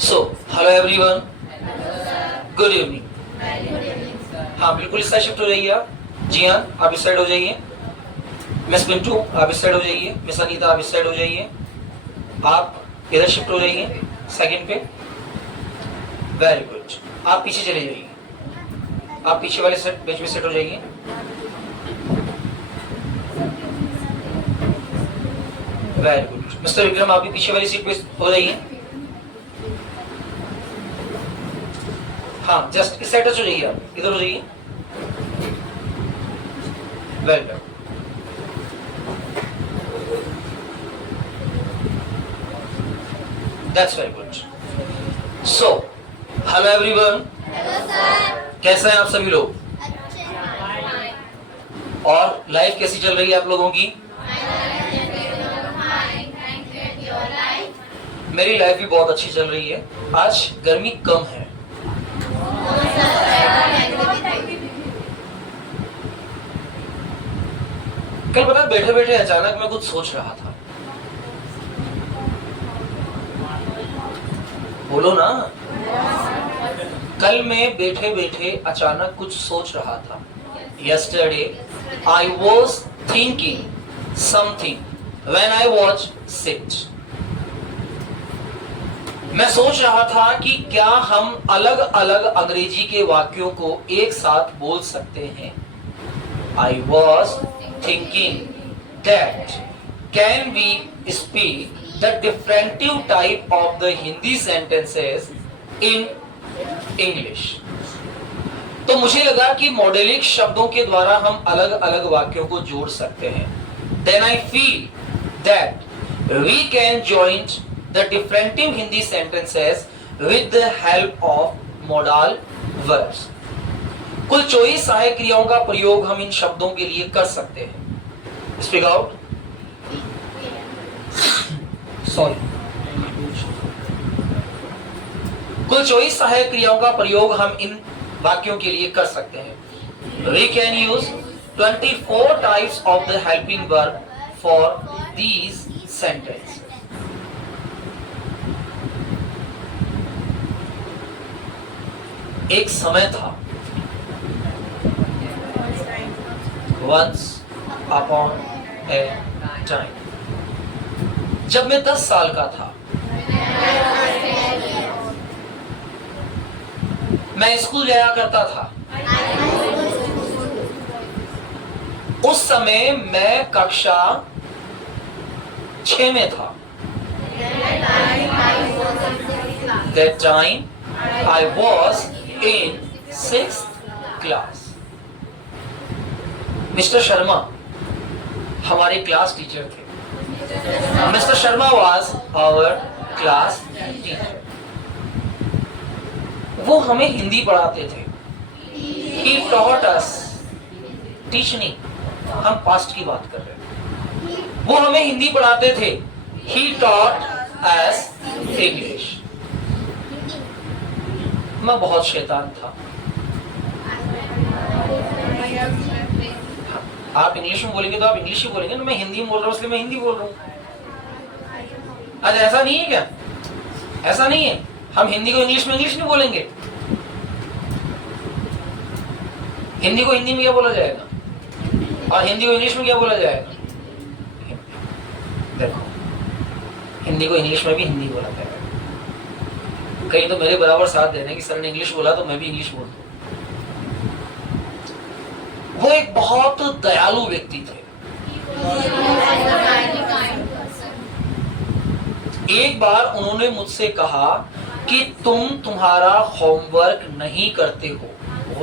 So hello everyone, good evening. हाँ बिल्कुल इस साइड शिफ्ट हो जाइए आप। जियान आप इस साइड हो जाइए। मिस पिंटू आप इस साइड हो जाइए। मिस अनीता आप इस साइड हो जाइए। आप इधर शिफ्ट हो जाइए सेकंड पे। Very good. आप पीछे चले जाइए। आप पीछे वाले सेट बेंच में सेट हो जाइए। Very good. मिस्टर विक्रम आप भी पीछे वाली सीट पे हो जाइए। हाँ जस्ट इस साइड टच हो जाइए। आप इधर हो जाइए। Well done. That's very good. So hello everyone, कैसे हैं आप सभी लोग? और लाइफ कैसी चल रही है आप लोगों की? मेरी लाइफ भी बहुत अच्छी चल रही है। आज गर्मी कम है। कल पता बैठे बैठे अचानक मैं कुछ सोच रहा था। बोलो ना। कल मैं बैठे बैठे अचानक कुछ सोच रहा था। Yesterday I was thinking something when I was sit. मैं सोच रहा था कि क्या हम अलग अलग अंग्रेजी के वाक्यों को एक साथ बोल सकते हैं। I was thinking that can we speak the differential type of the Hindi sentences in English? तो मुझे लगा कि मॉडलिक शब्दों के द्वारा हम अलग अलग वाक्यों को जोड़ सकते हैं। Then I feel that we can join the differential Hindi sentences with the help of modal verbs. कुल चौबीस सहायक क्रियाओं का प्रयोग हम इन शब्दों के लिए कर सकते हैं। Speak out. सॉरी। कुल चौबीस सहायक क्रियाओं का प्रयोग हम इन वाक्यों के लिए कर सकते हैं। We can use 24 types of the helping verb for these sentences. एक समय था। Once upon a time. जब मैं 10 साल का था। मैं स्कूल जाया करता था। उस समय मैं कक्षा 6 में था। That time I was in 6th class. Mister Sharma हमारे क्लास टीचर थे। Mister Sharma was our class teacher. वो हमें हिंदी पढ़ाते थे। He taught us, teaching, हम पास्ट की बात कर रहे हैं। वो हमें हिंदी पढ़ाते थे। He taught us English. मैं बहुत शैतान था। आप इंग्लिश में बोलेंगे तो आप इंग्लिश ही बोलेंगे ना। मैं हिंदी में बोल रहा हूँ इसलिए मैं हिंदी बोल रहा हूँ। आज ऐसा नहीं है क्या? ऐसा नहीं है। हम हिंदी को इंग्लिश में इंग्लिश नहीं बोलेंगे। हिंदी को हिंदी में क्या बोला जाएगा और हिंदी को इंग्लिश में क्या बोला जाएगा? देखो, हिंदी को इंग्लिश में भी हिंदी बोला जाएगा। कहीं तो मेरे बराबर साथ देने कि सर ने इंग्लिश बोला तो मैं भी इंग्लिश बोल दूं। वो एक बहुत दयालु व्यक्ति थे। एक बार उन्होंने मुझसे कहा कि तुम तुम्हारा होमवर्क नहीं करते हो।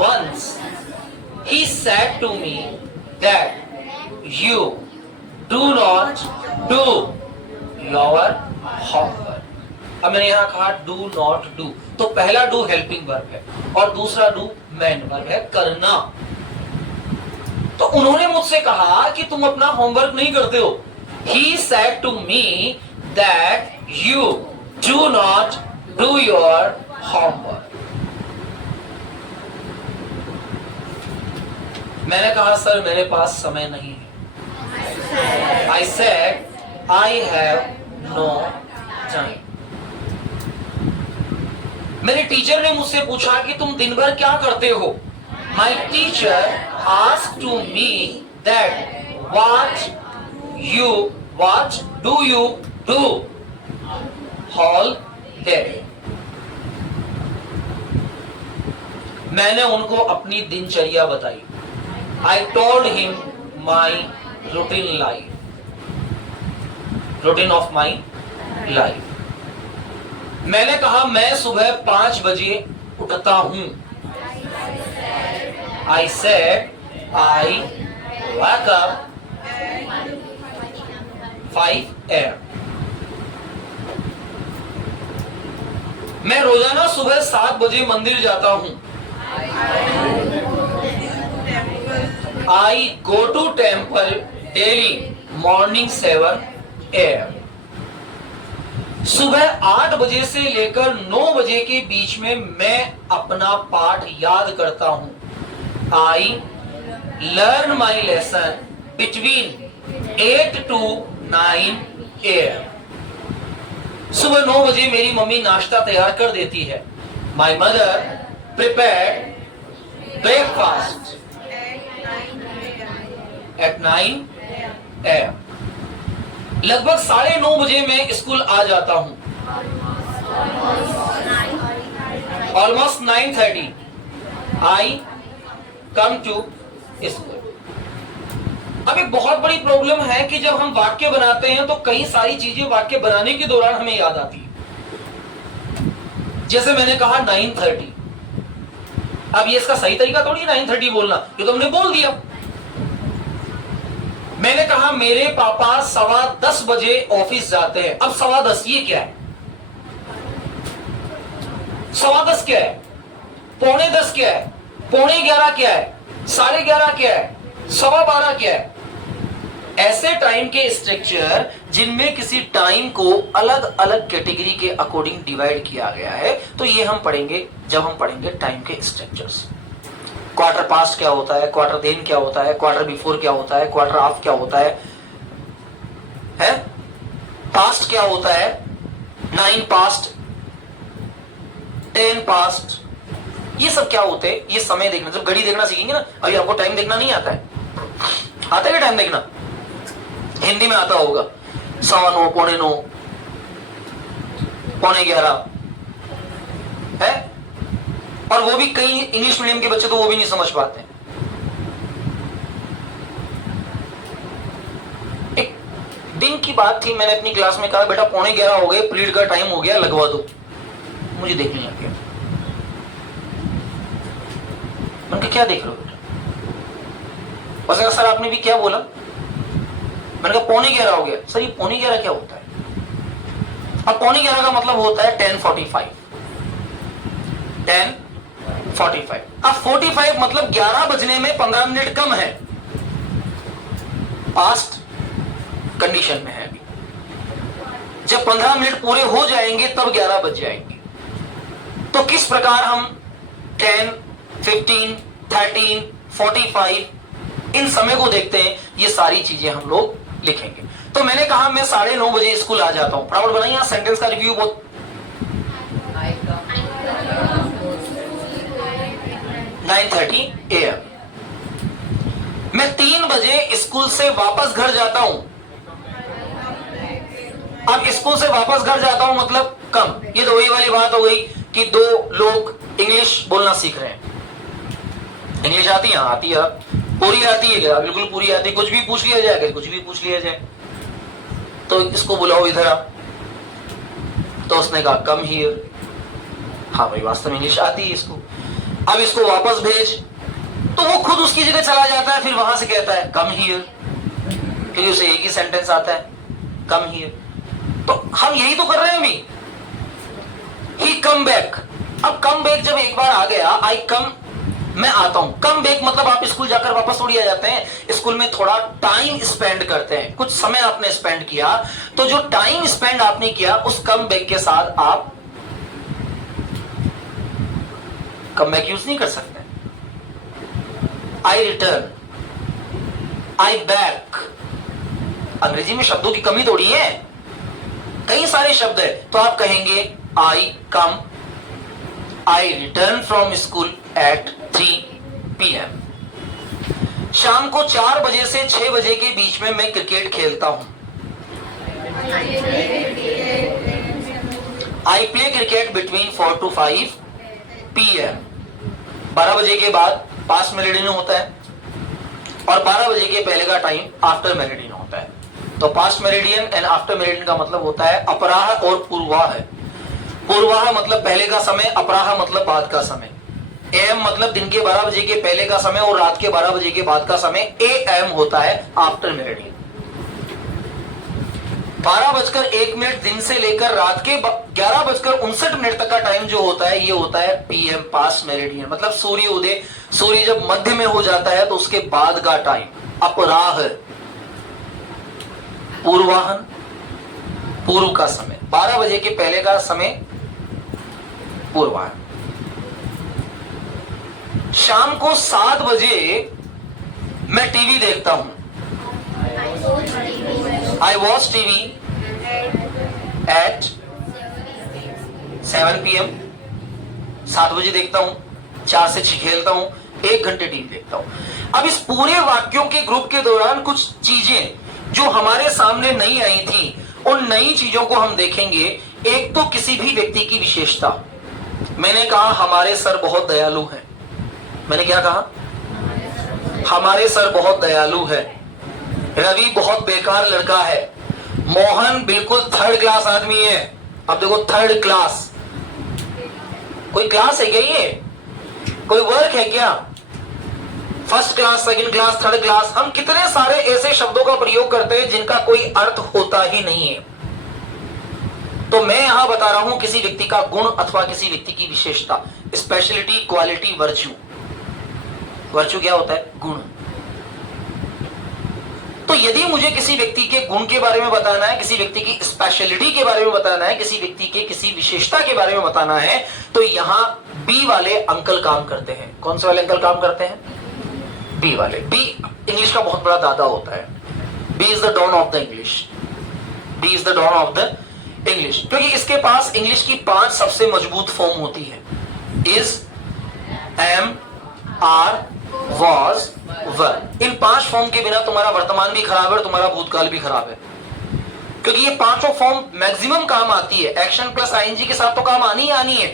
Once he said to me that you do not do your homework. अब मैंने यहाँ कहा do not do, तो पहला do helping verb है और दूसरा do main verb है, करना। तो उन्होंने मुझसे कहा कि तुम अपना होमवर्क नहीं करते हो। He said to me that you do not do your homework. मैंने कहा सर मेरे पास समय नहीं है। I said I have no time. मेरे टीचर ने मुझसे पूछा कि तुम दिन भर क्या करते हो? My teacher asked to me that what do you do whole day. मैंने उनको अपनी दिनचर्या बताई। I told him my routine of my life. मैंने कहा मैं सुबह 5 बजे उठता हूं। I said I wake up 5 AM। मैं रोजाना सुबह 7 बजे मंदिर जाता हूं। I go to temple daily morning 7 AM। सुबह 8 बजे से लेकर 9 बजे के बीच में मैं अपना पाठ याद करता हूं। I learn my lesson between 8 to 9 AM। सुबह 9 बजे मेरी मम्मी नाश्ता तैयार कर देती है। My mother prepared breakfast at 9 AM। लगभग 9:30 बजे मैं स्कूल आ जाता हूं। Almost 9:30 I come to school। अब एक बहुत बड़ी प्रॉब्लम है कि जब हम वाक्य बनाते हैं तो कई सारी चीजें वाक्य बनाने के दौरान हमें याद आती है। जैसे मैंने कहा 9:30। अब ये इसका सही तरीका थोड़ी 9:30 बोलना, ये तो हमने बोल दिया। मैंने कहा मेरे पापा 10:15 बजे ऑफिस जाते हैं। अब 10:15 ये क्या है? 10:15 क्या है? 10:45 क्या है? 11:15 क्या है? 11:30 क्या है? 12:15 क्या है? ऐसे टाइम के स्ट्रक्चर जिनमें किसी टाइम को अलग अलग कैटेगरी के अकॉर्डिंग डिवाइड किया गया है, तो ये हम पढ़ेंगे जब हम पढ़ेंगे टाइम के स्ट्रक्चर्स। क्वार्टर पास्ट क्या होता है, क्वार्टर देन क्या होता है, क्वार्टर बिफोर क्या होता है, क्वार्टर आफ्टर क्या होता है पास्ट क्या होता है, 9 पास्ट, 10 पास्ट, ये सब क्या होते हैं? ये समय देखना, जब घड़ी देखना सीखेंगे ना। अभी आपको टाइम देखना नहीं आता है? आता है टाइम देखना? हिंदी में आता होगा 9:15, 9:45, 9:11 है। और वो भी कई इंग्लिश मीडियम के बच्चे तो वो भी नहीं समझ पाते। एक दिन की बात थी, मैंने अपनी क्लास में कहा बेटा 9:45 हो गए, पीरियड का टाइम हो गया, लगवा दो। मुझे देखने लग गया। मैंने कहा क्या देख रहे हो बेटा? कहा सर आपने भी क्या बोला? मैंने कहा 9:45 हो गया। सर ये 9:45 क्या होता है? अब 9:45 का मतलब होता है 10:45। 10:45। अब 45 मतलब 11 बजने में 15 मिनट कम है। पास्ट कंडीशन में है अभी। जब 15 मिनट पूरे हो जाएंगे तब 11 बज जाएंगे। तो किस प्रकार हम 10, 15, 13, 45 इन समय को देखते हैं, ये सारी चीजें हम लोग लिखेंगे। तो मैंने कहा मैं 9:30 बजे स्कूल आ जाता हूं। फटाफट बनाइए यहां सेंटेंस का रिव्यू। बहुत 9:30 AM। मैं 3 बजे स्कूल से वापस घर जाता हूं। अब स्कूल से वापस घर जाता हूं मतलब कम। ये तो वही वाली बात हो गई कि 2 लोग इंग्लिश बोलना सीख रहे हैं। इंग्लिश आती है? आती है। पूरी आती है क्या? बिल्कुल पूरी आती है। कुछ भी पूछ लिया जाए, कुछ भी पूछ लिया जाए। तो इसको बुलाओ इधर आ। तो उसने कहा कम हियर। हाँ भाई वास्तव में इंग्लिश आती है इसको। अब इसको वापस भेज, तो वो खुद उसकी जगह चला जाता है, फिर वहां से कहता है कम हियर, फिर उसे एक ही सेंटेंस आता है कम हियर। तो हम यही तो कर रहे हैं अभी। ही कम बैक। अब कम बैक जब एक बार आ गया, आई कम, मैं आता हूं। कम बैक मतलब आप स्कूल जाकर वापस थोड़ी आ जाते हैं। स्कूल में थोड़ा टाइम स्पेंड करते हैं, कुछ समय आपने स्पेंड किया, तो जो टाइम स्पेंड आपने किया उस कम बैक के साथ आप कम बैक यूज नहीं कर सकते। आई रिटर्न, आई बैक। अंग्रेजी में शब्दों की कमी थोड़ी है, कई सारे शब्द है। तो आप कहेंगे I come I return from school at 3 PM. शाम को 4 बजे से 6 बजे के बीच में मैं क्रिकेट खेलता हूं. I play cricket between 4 to 5 PM. 12 बजे के बाद पास्ट मेरिडियन होता है और 12 बजे के पहले का टाइम आफ्टर मेरिडियन होता है. तो past meridian and after meridian का मतलब होता है अपराह और पूर्वाह. पूर्वाह मतलब पहले का समय, अपराह मतलब बाद का समय. AM मतलब दिन के 12 बजे के पहले का समय और रात के 12 बजे के बाद का समय AM होता है आफ्टर मेरिडियन. 12:01 दिन से लेकर रात के 11:59 तक का टाइम जो होता है ये होता है PM पास्ट मेरिडियन. मतलब सूर्य उदय, सूर्य जब मध्य में हो जाता है तो उसके बाद का टाइम अपराह. पूर्वाहन पूर्व का समय, 12 बजे के पहले का समय पूर्वाहन. शाम को 7 बजे मैं टीवी देखता हूं. I watch TV at 7 PM. 7 बजे देखता हूं, 4 से 6 खेलता हूं, 1 घंटे टीवी देखता हूं. अब इस पूरे वाक्यों के ग्रुप के दौरान कुछ चीजें जो हमारे सामने नहीं आई थी, उन नई चीजों को हम देखेंगे. एक तो किसी भी व्यक्ति की विशेषता. मैंने कहा हमारे सर बहुत दयालु हैं. मैंने क्या कहा? हमारे सर बहुत दयालु है. रवि बहुत बेकार लड़का है. मोहन बिल्कुल 3rd क्लास आदमी है. अब देखो 3rd क्लास, कोई क्लास है क्या? ये कोई वर्क है क्या? 1st class, 2nd class, 3rd class. हम कितने सारे ऐसे शब्दों का प्रयोग करते हैं जिनका कोई अर्थ होता ही नहीं है. तो मैं यहां बता रहा हूं किसी व्यक्ति का गुण अथवा किसी व्यक्ति की विशेषता. Speciality, quality, virtue. वर्च्यू क्या होता है? गुण. तो यदि मुझे किसी व्यक्ति के गुण के बारे में बताना है, किसी व्यक्ति की स्पेशलिटी के बारे में बताना है, किसी व्यक्ति के किसी विशेषता के बारे में बताना है, तो यहां बी वाले अंकल काम करते हैं. कौन से वाले अंकल काम करते हैं? बी वाले. बी इंग्लिश का बहुत बड़ा दादा होता है. Be is the don of the English. Be is the don of the English. क्योंकि इसके पास इंग्लिश की 5 सबसे मजबूत फॉर्म होती है. Is, am, are, was, were. इन 5 फॉर्म के बिना तुम्हारा वर्तमान भी खराब है और तुम्हारा भूतकाल भी खराब है. क्योंकि ये 5 फॉर्म मैक्सिमम काम आती है. एक्शन प्लस आईएनजी के साथ तो काम आनी ही आनी है.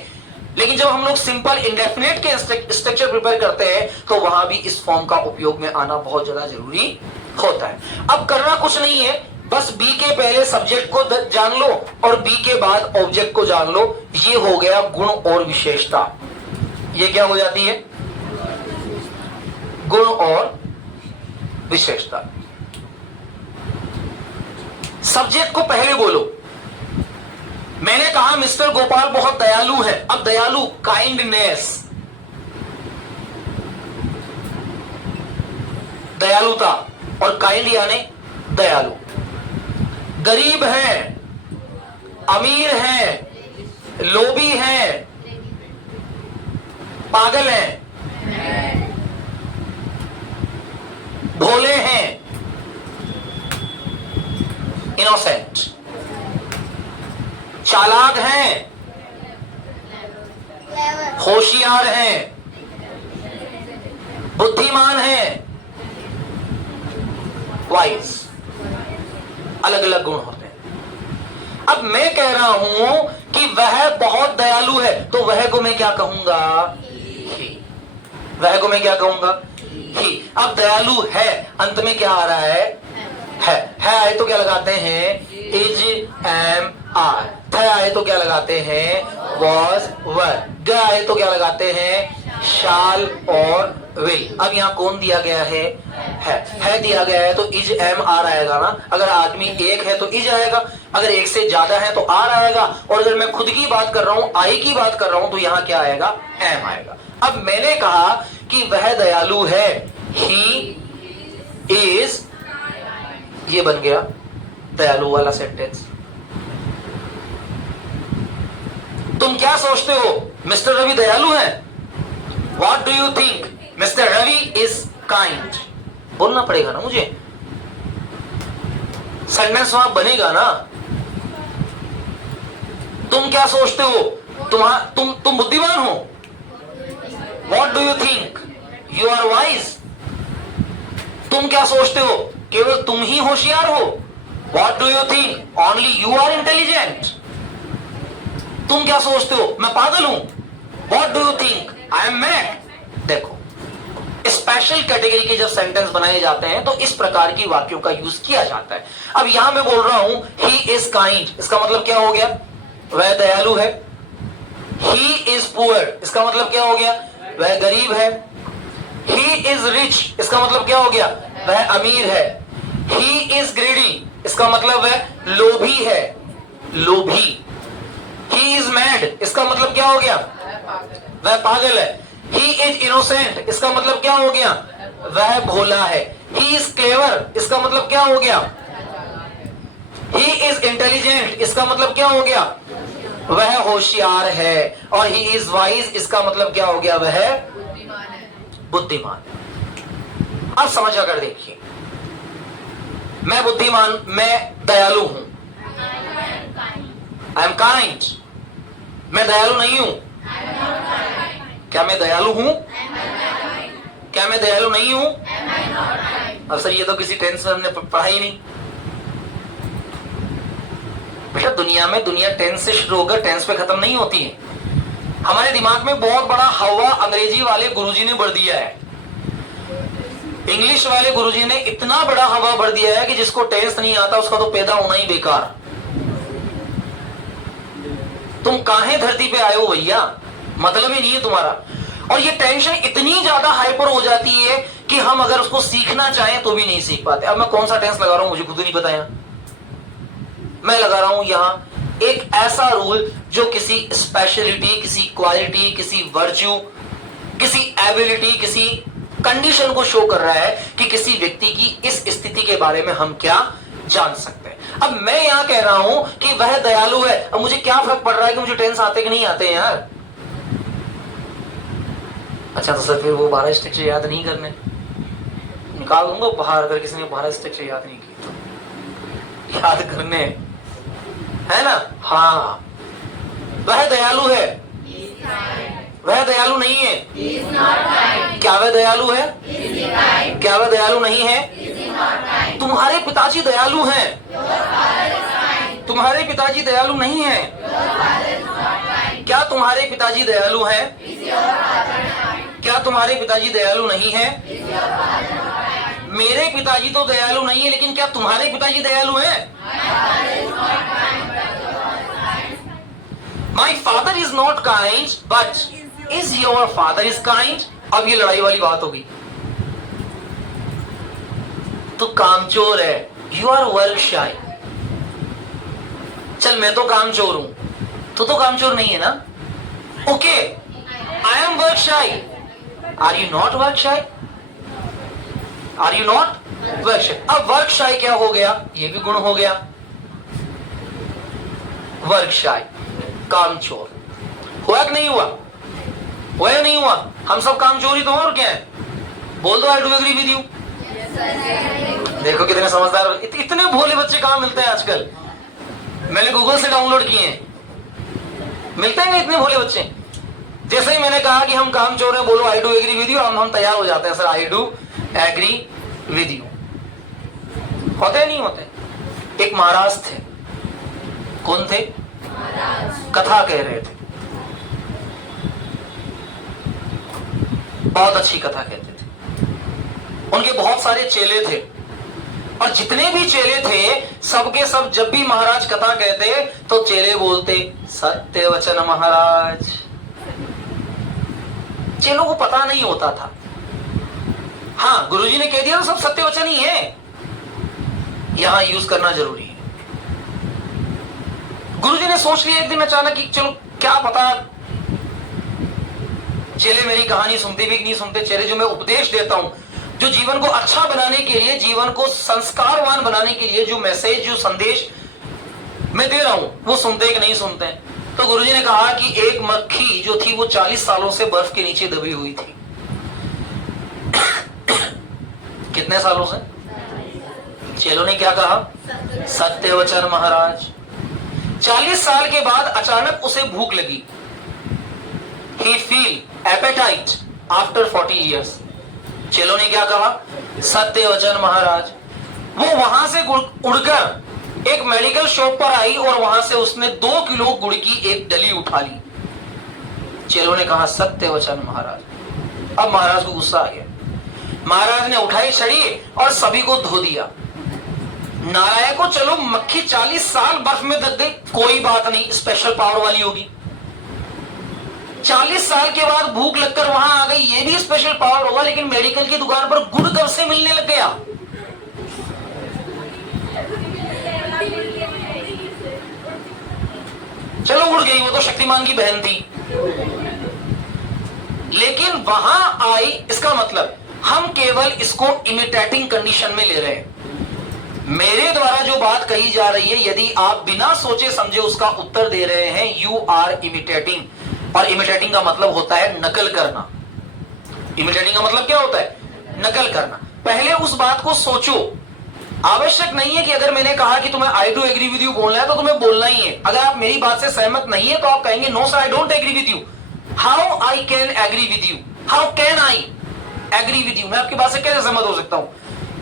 लेकिन जब हम लोग सिंपल इंडेफिनेट के स्ट्रक्चर प्रिपेयर करते हैं तो वहां भी इस फॉर्म का उपयोग में आना बहुत ज्यादा जरूरी होता है. अब करना कुछ नहीं है, बस बी के पहले सब्जेक्ट को जान लो और बी के बाद ऑब्जेक्ट को जान लो. ये हो गया गुण और विशेषता. ये क्या हो जाती है? गुण और विशेषता. सब्जेक्ट को पहले बोलो. मैंने कहा मिस्टर गोपाल बहुत दयालु है. अब दयालु, काइंडनेस, दयालुता, और काइंड यानी दयालु. गरीब है, अमीर है, लोभी है, पागल है, भोले हैं, इनोसेंट, चालाक हैं, होशियार हैं, बुद्धिमान हैं, वाइज. अलग अलग गुण होते हैं. अब मैं कह रहा हूं कि वह बहुत दयालु है, तो वह को मैं क्या कहूंगा? ही. वह को मैं क्या कहूंगा? ही. अब दयालु है, अंत में क्या आ रहा है? है आए तो क्या लगाते हैं? Is, am, are. थे आए तो क्या लगाते हैं? Was, were. ग आए तो क्या लगाते हैं? शाल और विल. अब यहां कौन दिया गया है? है दिया गया है तो इज, एम, आर आएगा ना. अगर आदमी एक है तो इज आएगा, अगर एक से ज्यादा है तो आर आएगा, और अगर मैं खुद की बात कर रहा हूं, आई की बात कर रहा हूं, तो यहां क्या आएगा? एम आएगा. अब मैंने कहा कि वह दयालु है. ही इज, ये बन गया दयालु वाला सेंटेंस. तुम क्या सोचते हो? मिस्टर रवि दयालु है. What do you think? Mister Ravi is kind. बोलना पड़ेगा ना मुझे, सेंटेंस वहां बनेगा ना. तुम क्या सोचते हो? तुम बुद्धिमान हो? What do you think? You are wise. तुम क्या सोचते हो? केवल तुम ही होशियार हो? What do you think? Only you are intelligent. तुम क्या सोचते हो? मैं पागल हूं? What do you think? I am mad. देखो, स्पेशल कैटेगरी के जब सेंटेंस बनाए जाते हैं तो इस प्रकार की वाक्यों का यूज किया जाता है। अब यहां मैं बोल रहा हूं ही इज काइंड, इसका मतलब क्या हो गया? वह दयालु है। ही इज पुअर, इसका मतलब क्या हो गया? वह गरीब है। ही इज रिच, इसका मतलब क्या हो गया? वह अमीर है। ही इज ग्रीडी, इसका मतलब वह लोभी है, लोभी। ही इज मैड, इसका मतलब क्या हो गया? वह पागल है। ही इज इनोसेंट, इसका मतलब क्या हो गया? वह भोला है। ही इज क्लेवर, इसका मतलब क्या हो गया? ही इज इंटेलिजेंट, इसका मतलब क्या हो गया? वह होशियार है। और ही इज वाइज, इसका मतलब क्या हो गया? वह बुद्धिमान। अब समझ कर देखिए, मैं बुद्धिमान, मैं दयालु हूं, आई एम काइंड। मैं दयालु नहीं हूं। क्या मैं दयालु हूं? क्या मैं दयालु नहीं हूं? अब सर ये तो किसी टेंस में हमने पढ़ा ही नहीं। बेटा दुनिया टेंस से शुरू होकर टेंस पे खत्म नहीं होती है। हमारे दिमाग में बहुत बड़ा हवा अंग्रेजी वाले गुरुजी ने भर दिया है। इंग्लिश वाले गुरुजी ने इतना बड़ा हवा भर दिया है कि जिसको टेंस नहीं आता उसका तो पैदा होना ही बेकार। तुम काहे धरती पे आए हो भैया? मतलब ही नहीं है तुम्हारा। और ये टेंशन इतनी ज्यादा हाइपर हो जाती है कि हम अगर उसको सीखना चाहें तो भी नहीं सीख पाते। अब मैं कौन सा टेंस लगा रहा हूं मुझे खुद नहीं पता। यहां मैं लगा रहा हूं यहां एक ऐसा रूल जो किसी स्पेशलिटी, किसी क्वालिटी, किसी वर्च्यू, किसी एबिलिटी, किसी कंडीशन को शो कर रहा है कि किसी व्यक्ति की इस स्थिति के बारे में हम क्या जान सकते हैं। अब मैं यहां कह रहा हूं कि वह दयालु है। अब मुझे क्या फर्क पड़ रहा है कि मुझे टेंस आते कि नहीं आते हैं यार? अच्छा तो सर फिर वो 12 स्ट्रक्चर याद नहीं करने, निकाल दूंगा बाहर। अगर किसी ने 12 स्ट्रक्चर याद नहीं किए तो याद करने है ना। हाँ, वह दयालु है। वह दयालु नहीं है। क्या वह दयालु है? क्या वह दयालु नहीं है? तुम्हारे पिताजी दयालु हैं। तुम्हारे पिताजी दयालु नहीं है। क्या तुम्हारे पिताजी दयालु हैं? क्या तुम्हारे पिताजी दयालु नहीं है? मेरे पिताजी तो दयालु नहीं है, लेकिन क्या तुम्हारे पिताजी दयालु हैं? My father is not kind, but is your father is kind? अब ये लड़ाई वाली बात होगी। तो कामचोर है, you are work shy। चल मैं तो कामचोर हूं, तो कामचोर नहीं है ना। Okay, I am work shy। Are you not work shy? Are you not work shy? अब वर्क शाई क्या हो गया? ये भी गुण हो गया। वर्क शाई, कामचोर। हुआ कि नहीं हुआ? हुआ या नहीं हुआ? हम सब कामचोर ही तो हैं, और क्या है? बोल दो I do agree with you. देखो कितने समझदार, इतने भोले बच्चे कहां मिलते हैं आजकल। मैंने गूगल से डाउनलोड किए हैं, मिलते हैं इतने भोले बच्चे। जैसे ही मैंने कहा कि हम कामचोर हैं, बोलो I do agree with you, हम तैयार हो जाते हैं। Sir I do agree with you. होते नहीं होते? एक महाराज थे। कौन थे? कथा कह रहे थे, बहुत अच्छी कथा कहते थे। उनके बहुत सारे चेले थे, और जितने भी चेले थे सबके सब जब भी महाराज कथा कहते तो चेले बोलते सत्य वचन महाराज। चेलों को पता नहीं होता था। हाँ, गुरुजी ने कह दिया तो सब सत्य वचन ही है। यहां यूज करना जरूरी है। गुरुजी ने सोच लिया एक दिन अचानक कि चलो क्या पता चेले मेरी कहानी सुनते भी कि नहीं सुनते। चेले जो मैं उपदेश देता हूं, जो जीवन को अच्छा बनाने के लिए, जीवन को संस्कारवान बनाने के लिए जो मैसेज, जो संदेश मैं दे रहा हूं, वो सुनते कि नहीं सुनते। तो गुरुजी ने कहा कि एक मक्खी जो थी वो 40 सालों से बर्फ के नीचे दबी हुई थी। कितने सालों से? चेलों ने क्या कहा? सत्य वचन महाराज। 40 साल के बाद अचानक उसे भूख लगी। he feel appetite after 40 years. चेलों ने क्या कहा? सत्य वचन महाराज। वो वहां से उड़कर एक मेडिकल शॉप पर आई और वहां से उसने 2 किलो गुड़ की एक डली उठा ली। चेलों ने कहा सत्य वचन महाराज। अब महाराज को गुस्सा आ गया। महाराज ने उठाई छड़ी और सभी को धो दिया। नारायण को चलो मक्खी 40 साल बर्फ में दब गई, कोई बात नहीं, स्पेशल पावर वाली होगी। 40 साल के बाद भूख लगकर वहां आ गई, ये भी स्पेशल पावर होगा। लेकिन मेडिकल की दुकान पर गुड़ कब से मिलने लग गया? चलो उड़ गई, वो तो शक्तिमान की बहन थी। लेकिन वहां आई, इसका मतलब हम केवल इसको इमिटेटिंग कंडीशन में ले रहे हैं। मेरे द्वारा जो बात कही जा रही है, यदि आप बिना सोचे समझे उसका उत्तर दे रहे हैं, यू आर इमिटेटिंग। और इमिटेटिंग का मतलब होता है नकल करना। इमिटेटिंग का मतलब क्या होता है? नकल करना। पहले उस बात को सोचो। आवश्यक नहीं है कि अगर मैंने कहा कि तुम्हें I do agree with you बोलना है तो तुम्हें बोलना ही है। अगर आप मेरी बात से सहमत नहीं है तो आप कहेंगे no sir, I don't agree with you. How I can agree with you? How can I agree with you? मैं आपकी बात से कैसे सहमत हो सकता हूं?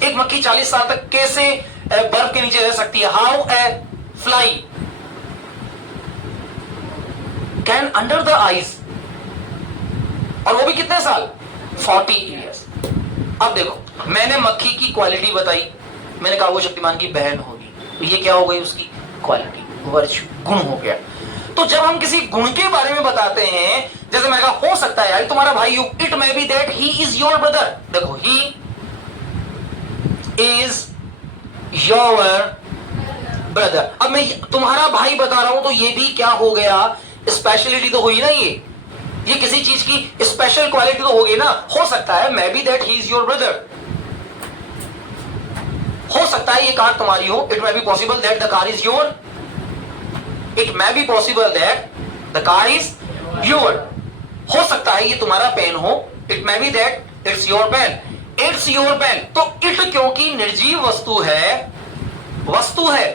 एक मक्खी 40 साल तक कैसे बर्फ के नीचे रह सकती है? How a fly can under the ice, और वो भी कितने साल? 40 ईयर्स। अब देखो, मैंने मक्खी की क्वालिटी बताई, मैंने कहा वो शक्तिमान की बहन होगी, तो ये क्या हो गई? उसकी क्वालिटी, वर्च्यू, गुण हो गया। तो जब हम किसी गुण के बारे में बताते हैं, जैसे मैंने कहा हो सकता है यार तुम्हारा भाई हो, it may be that he is your brother. देखो, ही इज योर ब्रदर। अब मैं तुम्हारा भाई बता रहा हूं तो ये भी क्या हो गया? स्पेशलिटी तो हुई ना। ये किसी चीज की स्पेशल क्वालिटी तो होगी ना। हो सकता है may be that he is your brother, हो सकता है ये कार तुम्हारी हो। It may be possible that the car is your. It may be possible that the car is your. हो सकता है ये तुम्हारा पेन हो। It may be that it's your pen. It's your pen. तो इट क्योंकि निर्जीव वस्तु है, वस्तु है,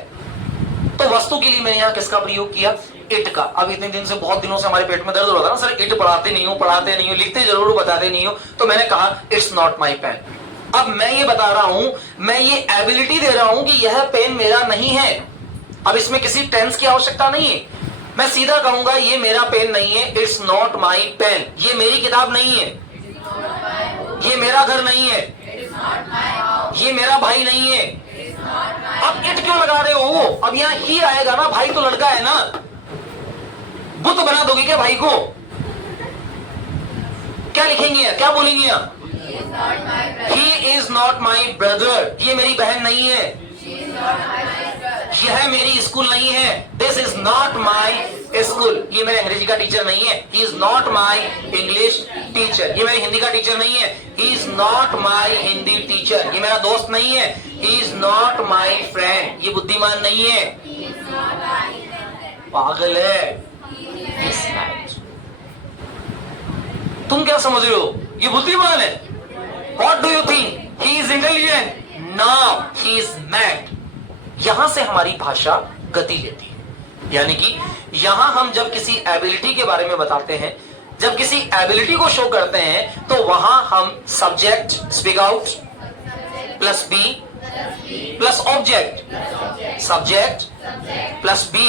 तो वस्तु के लिए मैंने यहां किसका प्रयोग किया? इट का। अब इतने दिन से, बहुत दिनों से हमारे पेट में दर्द हो रहा था ना, सर इट पढ़ाते नहीं हो, लिखते जरूर बताते नहीं हो, तो मैंने कहा इट्स नॉट माई पेन। अब मैं ये बता रहा हूं, मैं ये एबिलिटी दे रहा हूं कि यह पेन मेरा नहीं है। अब इसमें किसी टेंस की आवश्यकता नहीं है। मैं सीधा कहूंगा ये मेरा पेन नहीं है, इट्स नॉट माई पेन। ये मेरी किताब नहीं है, ये मेरा घर नहीं है, ये मेरा भाई नहीं है। अब इट क्यों लगा रहे हो? अब यहां ही आएगा ना, भाई तो लड़का है ना। बुत बना दोगे क्या भाई को? क्या लिखेंगे, क्या बोलेंगे आप? He is not my brother. ये मेरी बहन नहीं है, यह मेरी स्कूल नहीं है। This is not my school. ये मेरे अंग्रेजी का टीचर नहीं है। He is not my English teacher. ये मेरे हिंदी का टीचर नहीं है। He is not my Hindi teacher. ये मेरा दोस्त नहीं है। He is not my friend. ये बुद्धिमान नहीं है, पागल है। तुम क्या समझ रहे हो? ये बुद्धिमान है। What do you think? He is intelligent? No, he is mad. यहां से हमारी भाषा गति लेती है। यानी कि यहां हम जब किसी एबिलिटी के बारे में बताते हैं, जब किसी एबिलिटी को शो करते हैं, तो वहां हम subject speak out plus be plus object, subject plus be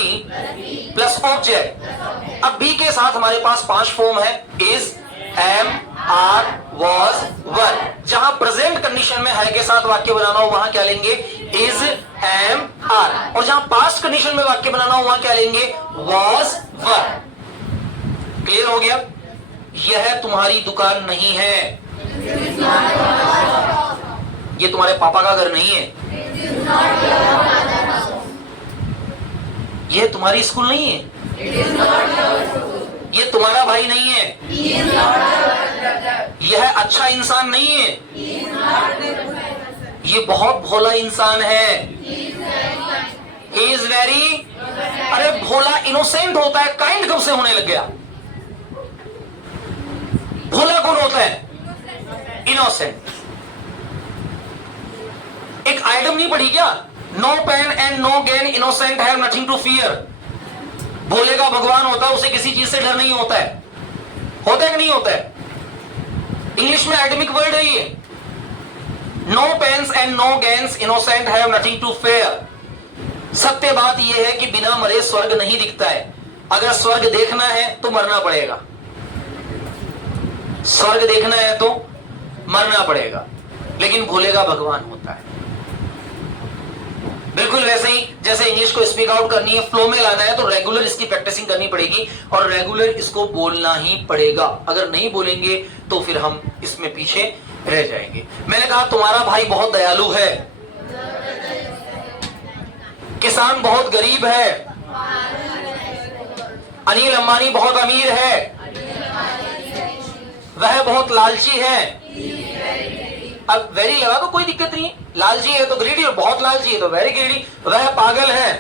plus object. अब बी के साथ हमारे पास 5 फॉर्म है, is, am, are, was, were. जहां प्रेजेंट कंडीशन में है के साथ वाक्य बनाना हो वहां क्या लेंगे? Is, am, are. और जहां पास्ट कंडीशन में वाक्य बनाना हो वहां क्या लेंगे? Was, were. क्लियर हो गया? यह तुम्हारी दुकान नहीं है, ये तुम्हारे पापा का घर नहीं है, यह तुम्हारी स्कूल नहीं है, ये तुम्हारा भाई नहीं है, यह अच्छा इंसान नहीं है, ये बहुत भोला इंसान है। ही इज वेरी, अरे भोला इनोसेंट होता है, काइंड कब से होने लग गया? भोला कौन होता है? इनोसेंट। एक आइटम नहीं पढ़ी क्या? No pain and no gain, innocent have nothing to fear. भोले का भगवान होता है, उसे किसी चीज से डर नहीं होता है। होता है कि नहीं होता है? इंग्लिश में एटमिक वर्ड है ये। No pains and no gains, innocent have nothing to fear. सत्य बात यह है कि बिना मरे स्वर्ग नहीं दिखता है। अगर स्वर्ग देखना है तो मरना पड़ेगा, स्वर्ग देखना है तो मरना पड़ेगा, लेकिन भूलेगा भगवान होता है। बिल्कुल वैसे ही जैसे इंग्लिश को स्पीक आउट करनी है, फ्लो में लाना है, तो रेगुलर इसकी प्रैक्टिसिंग करनी पड़ेगी और रेगुलर इसको बोलना ही पड़ेगा। अगर नहीं बोलेंगे तो फिर हम इसमें पीछे रह जाएंगे। मैंने कहा तुम्हारा भाई बहुत दयालु है, किसान बहुत गरीब है, अनिल अंबानी बहुत अमीर है, वह बहुत लालची है। अब वेरी लगा तो कोई दिक्कत नहीं, लालची है तो ग्रीडी, और बहुत लालची है तो वेरी ग्रीडी। वह पागल है,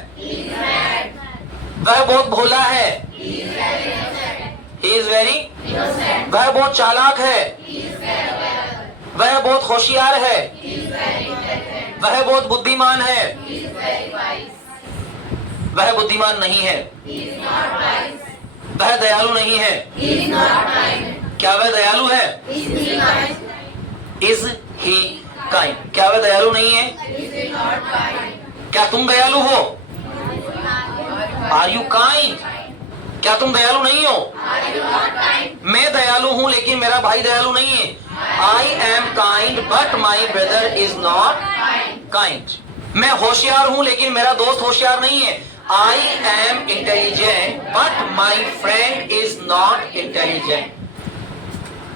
वह बहुत भोला है, ही इज वेरी, वह बहुत चालाक है, वह बहुत होशियार है, वह बहुत बुद्धिमान है, वह बुद्धिमान नहीं है, वह दयालु नहीं है। क्या वह दयालु है? Is he kind? क्या वह दयालु नहीं है? क्या तुम दयालु हो? Are you kind? क्या तुम दयालु नहीं हो? मैं दयालु हूं लेकिन मेरा भाई दयालु नहीं है। I am kind but my brother is not kind. मैं होशियार हूं लेकिन मेरा दोस्त होशियार नहीं है। I am intelligent but my friend is not intelligent.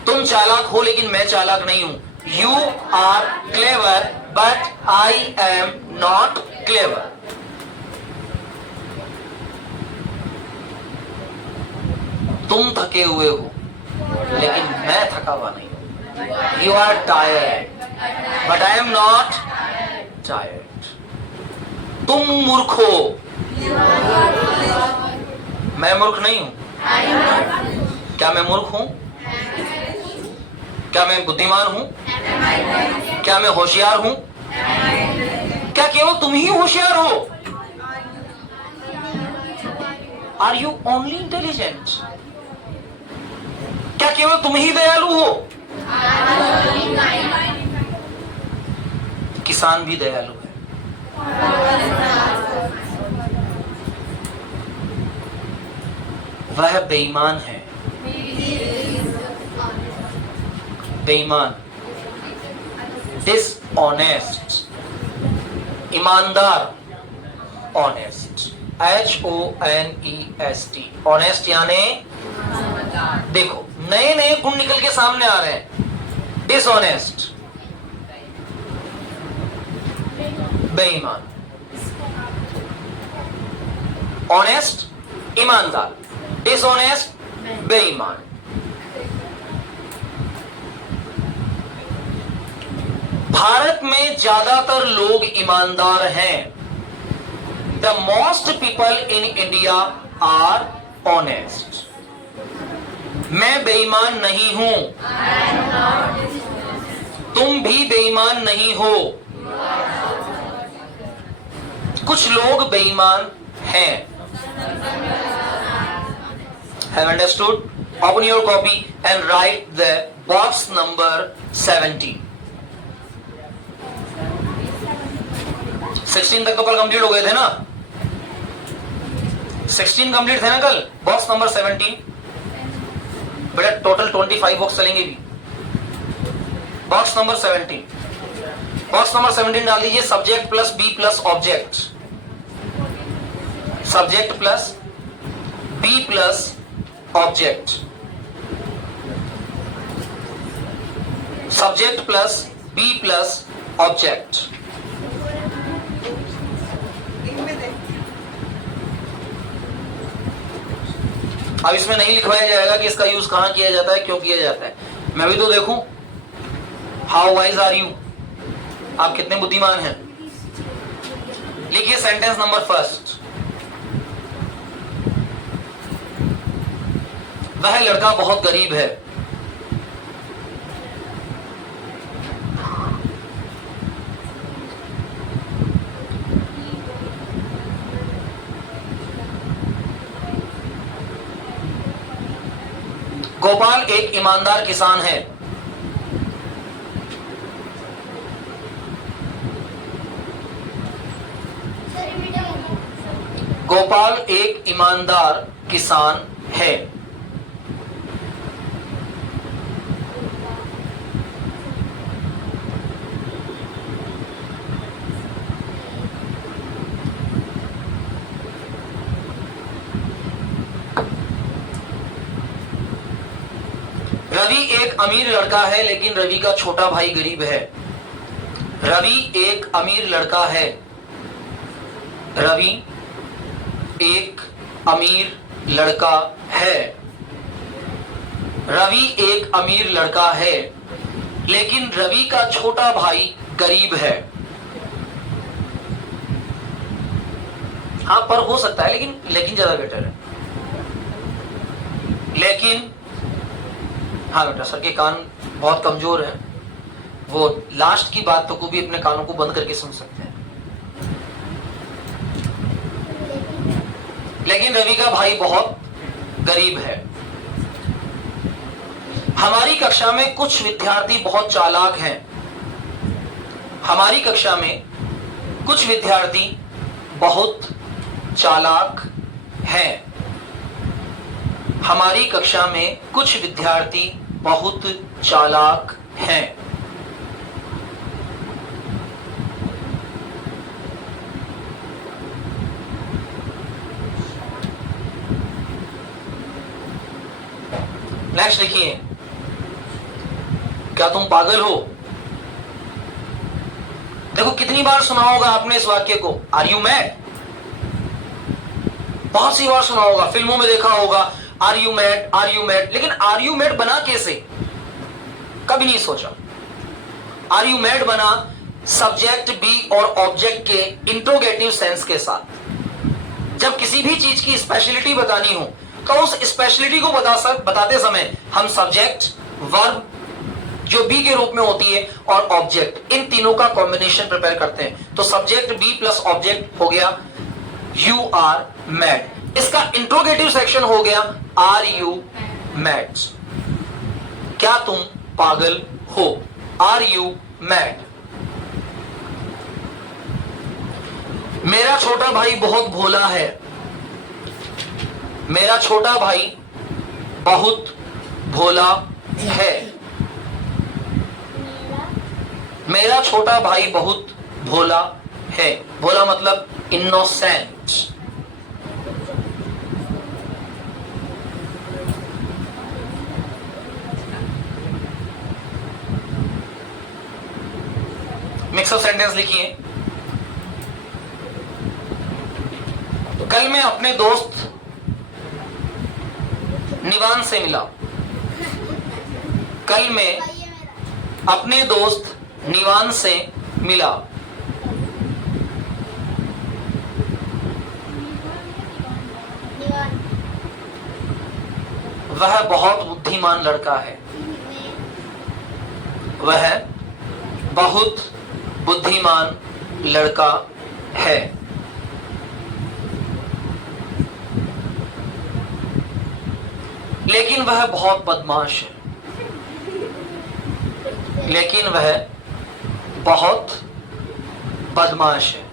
तुम चालाक हो लेकिन मैं चालाक नहीं हूं। You are clever but I am not clever. तुम थके हुए हो लेकिन मैं थका हुआ नहीं हूं। You are tired but I am not tired. तुम मूर्ख हो, मैं मूर्ख नहीं हूं। क्या मैं मूर्ख हूं? क्या मैं बुद्धिमान हूं? क्या मैं होशियार हूं? क्या केवल तुम ही होशियार हो? Are you only intelligent? क्या केवल तुम ही दयालु हो? किसान भी दयालु है। वह बेईमान है, बेईमान, डिसऑनेस्ट, ईमानदार, ऑनेस्ट, HONEST, ऑनेस्ट यानी देखो नए नए गुण निकल के सामने आ रहे हैं। डिसऑनेस्ट, बेईमान, ऑनेस्ट, ईमानदार, डिसऑनेस्ट, बेईमान। भारत में ज्यादातर लोग ईमानदार हैं। The most people in India are honest. मैं बेईमान नहीं हूं, तुम भी बेईमान नहीं हो। कुछ लोग बेईमान हैं। Have understood? Open your copy and write the box number 70. 16 तक तो कल कंप्लीट हो गए थे ना? 16 कंप्लीट थे ना कल? बॉक्स नंबर 17 बेटा टोटल 25 बॉक्स चलेंगे भी। बॉक्स नंबर 17, बॉक्स नंबर 17 डाल दीजिए। Subject plus be plus object, subject plus be plus object, subject plus be plus object. अब इसमें नहीं लिखवाया जाएगा कि इसका यूज कहां किया जाता है, क्यों किया जाता है। मैं भी तो देखूं। How wise are you? आप कितने बुद्धिमान हैं? लिखिए सेंटेंस नंबर फर्स्ट। वह लड़का बहुत गरीब है। गोपाल एक ईमानदार किसान है। गोपाल एक ईमानदार किसान है। रवि एक अमीर लड़का है लेकिन रवि का छोटा भाई गरीब है। रवि एक अमीर लड़का है। रवि एक अमीर लड़का है। रवि एक अमीर लड़का है लेकिन रवि का छोटा भाई गरीब है। हाँ, पर हो सकता है, लेकिन ज्यादा बेटर है। लेकिन हाँ बेटा, सर के कान बहुत कमजोर हैं, वो लास्ट की बात को भी अपने कानों को बंद करके सुन सकते हैं। लेकिन रवि का भाई बहुत गरीब है। हमारी कक्षा में कुछ विद्यार्थी बहुत चालाक हैं। हमारी कक्षा में कुछ विद्यार्थी बहुत चालाक हैं। हमारी कक्षा में कुछ विद्यार्थी बहुत चालाक हैं। नेक्स्ट लिखिए, क्या तुम पागल हो? देखो कितनी बार सुना होगा आपने इस वाक्य को, आर यू मैड। बहुत सी बार सुना होगा, फिल्मों में देखा होगा are you mad, are you mad. लेकिन आर यू मैड बना कैसे, कभी नहीं सोचा। आर यू मैड बना सब्जेक्ट बी और ऑब्जेक्ट के इंट्रोगेटिव सेंस के साथ। जब किसी भी चीज की स्पेशलिटी बतानी हो तो उस स्पेशलिटी को बताते समय हम सब्जेक्ट, वर्ब जो बी के रूप में होती है और ऑब्जेक्ट, इन तीनों का कॉम्बिनेशन प्रिपेयर करते हैं। तो सब्जेक्ट बी प्लस ऑब्जेक्ट हो गया यू आर मैड। इसका इंट्रोगेटिव सेक्शन हो गया आर यू मैड। क्या तुम पागल हो, आर यू मैड। मेरा छोटा भाई बहुत भोला है। मेरा छोटा भाई बहुत भोला है। मेरा छोटा भाई बहुत भोला है। भोला मतलब इनोसेंट। मिक्स ऑफ सेंटेंस लिखिए। कल मैं अपने दोस्त निवान से मिला। कल मैं अपने दोस्त निवान से मिला। वह बहुत बुद्धिमान लड़का है। वह बहुत बुद्धिमान लड़का है। लेकिन वह बहुत बदमाश है। लेकिन वह बहुत बदमाश है।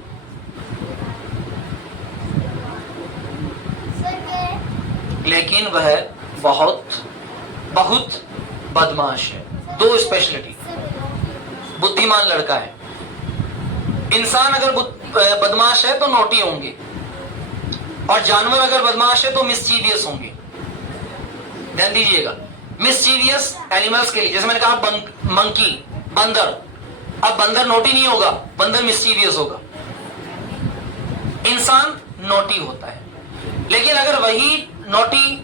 लेकिन वह बहुत बदमाश है। दो स्पेशलिटी। बुद्धिमान लड़का है। इंसान अगर बदमाश है तो नोटी होंगे, और जानवर अगर बदमाश है तो मिसचीवियस होंगे। ध्यान दीजिएगा, मिसचीवियस एनिमल्स के लिए, जैसे मैंने कहा मंकी, बंदर। अब बंदर नोटी नहीं होगा, बंदर मिसचीवियस होगा। इंसान नोटी होता है। लेकिन अगर वही नोटी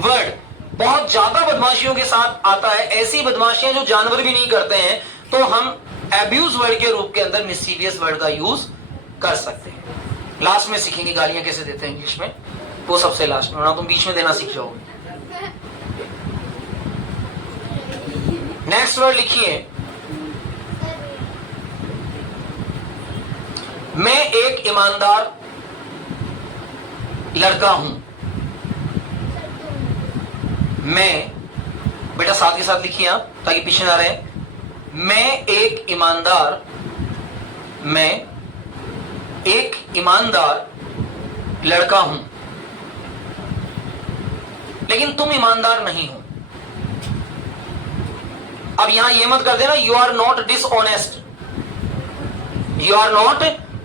वर्ड बहुत ज्यादा बदमाशियों के साथ आता है, ऐसी बदमाशियां जो जानवर भी नहीं करते हैं, तो हम एब्यूज वर्ड के रूप के अंदर मिसचीवियस वर्ड का यूज कर सकते हैं। लास्ट में सीखेंगे गालियां कैसे देते हैं इंग्लिश में, वो सबसे लास्ट में, ना तुम बीच में देना सीख जाओगे। नेक्स्ट वर्ड लिखिए, मैं एक ईमानदार लड़का हूं। मैं, बेटा साथ के साथ लिखिए आप ताकि पीछे ना रहे। मैं एक ईमानदार लड़का हूं, लेकिन तुम ईमानदार नहीं हो। अब यहां यह मत कर देना you are not dishonest, you are not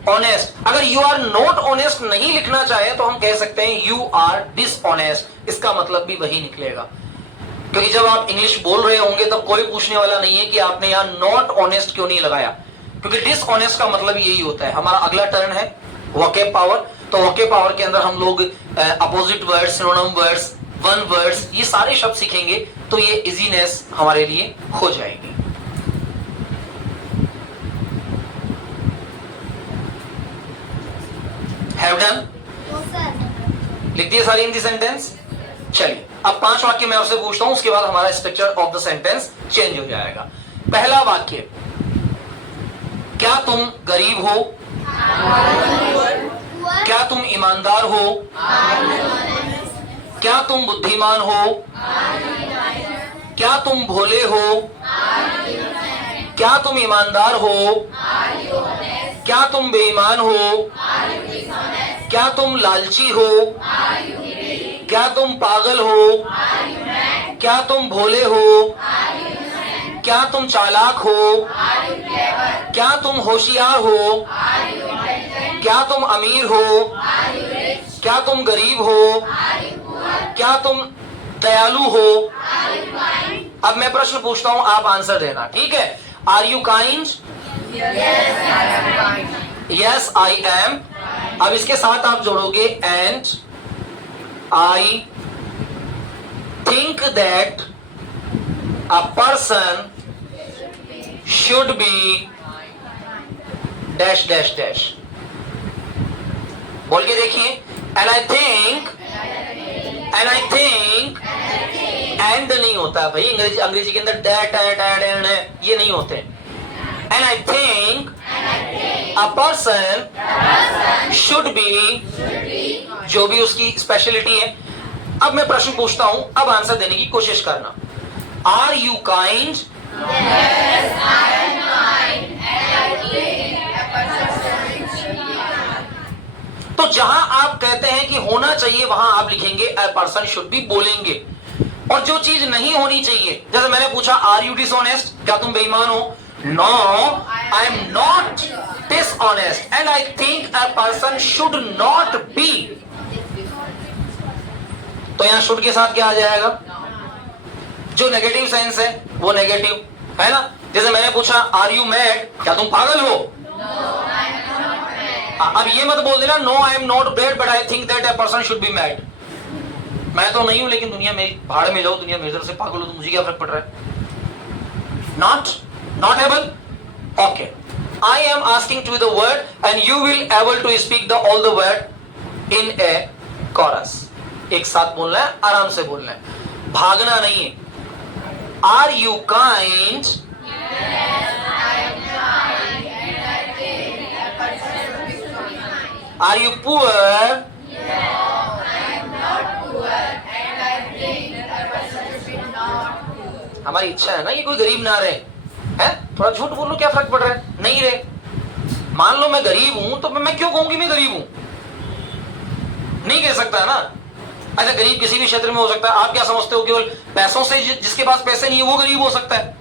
honest. अगर यू आर नॉट ऑनेस्ट नहीं लिखना चाहे तो हम कह सकते हैं यू आर डिसऑनेस्ट। इसका मतलब भी वही निकलेगा, क्योंकि जब आप इंग्लिश बोल रहे होंगे तब कोई पूछने वाला नहीं है कि आपने यहां नॉट ऑनेस्ट क्यों नहीं लगाया, क्योंकि डिसऑनेस्ट का मतलब यही होता है। हमारा अगला टर्न है वोकैब पावर। तो वोकैब पावर के अंदर हम लोग opposite words, synonym words, one words, ये सारे शब्द सीखेंगे, तो ये इजीनेस हमारे लिए हो जाएगी। Have done? लिख दिए सारी इन दी सेंटेंस। चलिए अब 5 वाक्य मैं आपसे पूछता हूं, उसके बाद हमारा structure of the sentence change हो जाएगा। पहला वाक्य, क्या तुम गरीब हो? क्या तुम ईमानदार हो? क्या तुम बुद्धिमान हो? क्या तुम भोले हो? क्या तुम ईमानदार हो? क्या तुम बेईमान हो? क्या तुम लालची हो? क्या तुम पागल हो? क्या तुम भोले हो? क्या तुम चालाक हो? क्या तुम होशियार हो? क्या तुम अमीर हो? क्या तुम गरीब हो? क्या तुम दयालु हो? अब मैं प्रश्न पूछता हूं, आप आंसर देना, ठीक है? Are you kind? Yes I am. अब इसके साथ आप जोड़ोगे and I think that a person should be dash dash dash. बोल के देखिए, एंड आई थिंक, एंड नहीं होता भाई अंग्रेजी के अंदर डैट एंड ये नहीं होते। And I think a person should B, जो भी उसकी स्पेशलिटी है। अब मैं प्रश्न पूछता हूं, अब आंसर देने की कोशिश करना। Are you kind? तो जहां आप कहते हैं कि होना चाहिए वहां आप लिखेंगे अ पर्सन शुड बी, बोलेंगे। और जो चीज नहीं होनी चाहिए, जैसे मैंने पूछा आर यू डिसऑनेस्ट, क्या तुम बेईमान हो? No I am not dishonest and I think a person should not be. तो यहां शुड के साथ क्या आ जाएगा? जो नेगेटिव सेंस है वो नेगेटिव है ना। जैसे मैंने पूछा आर यू मैड, क्या तुम पागल हो? अब ये मत बोल देना no I am not mad but I think that a person should be mad. मैं तो नहीं हूं, लेकिन दुनिया मेरी भाड़ में जाओ, दुनिया मेरी तरफ से पागल हो तो मुझे क्या फर्क पड़ रहा है? Not able. Okay, I am asking to the word and you will able to speak the all the word in a chorus. एक साथ बोलना है, आराम से बोलना है, भागना नहीं है। Are you kind? Are you poor? हमारी इच्छा है ना ये कोई गरीब ना रहे, है? थोड़ा झूठ बोल लो, क्या फर्क पड़ रहा है? नहीं रहे। मान लो मैं गरीब हूं तो मैं क्यों कहूंगी मैं गरीब हूं? नहीं कह सकता ना। अच्छा, गरीब किसी भी क्षेत्र में हो सकता है। आप क्या समझते हो केवल पैसों से, जिसके पास पैसे नहीं है वो गरीब हो सकता है?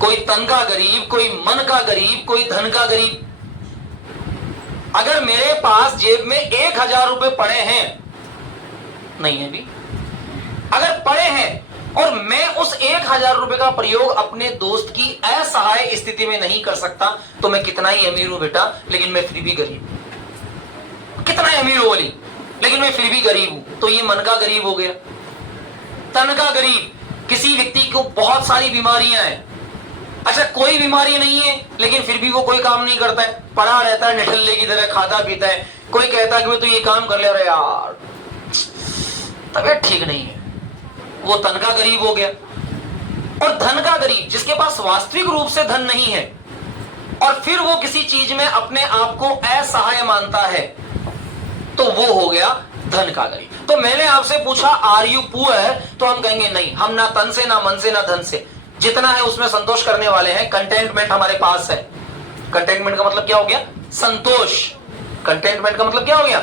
कोई तन का गरीब, कोई मन का गरीब, कोई धन का गरीब। अगर मेरे पास जेब में 1000 रुपए पड़े हैं, नहीं है भी, अगर पड़े हैं और मैं उस 1000 रुपए का प्रयोग अपने दोस्त की असहाय स्थिति में नहीं कर सकता, तो मैं कितना ही अमीर हूं बेटा, लेकिन मैं फिर भी गरीब हूं। कितना ही अमीर हो बोली, लेकिन मैं फिर भी गरीब हूं। तो ये मन का गरीब हो गया। तन का गरीब, किसी व्यक्ति को बहुत सारी बीमारियां हैं, अच्छा कोई बीमारी नहीं है लेकिन फिर भी वो कोई काम नहीं करता है, पड़ा रहता है निठल्ले की तरह, खाता पीता है। कोई कहता है कि तो ये काम कर ले, रहे यार तबीयत ठीक नहीं है, वो तन का गरीब हो गया। और धन का गरीब, जिसके पास वास्तविक रूप से धन नहीं है और फिर वो किसी चीज में अपने आप को असहाय मानता है, तो वो हो गया धन का गरीब। तो मैंने आपसे पूछा आर यू पुअर, तो हम कहेंगे नहीं, हम ना तन से ना मन से ना धन से, जितना है उसमें संतोष करने वाले हैं। कंटेंटमेंट हमारे पास है। कंटेंटमेंट का मतलब क्या हो गया? संतोष। कंटेंटमेंट का मतलब क्या हो गया?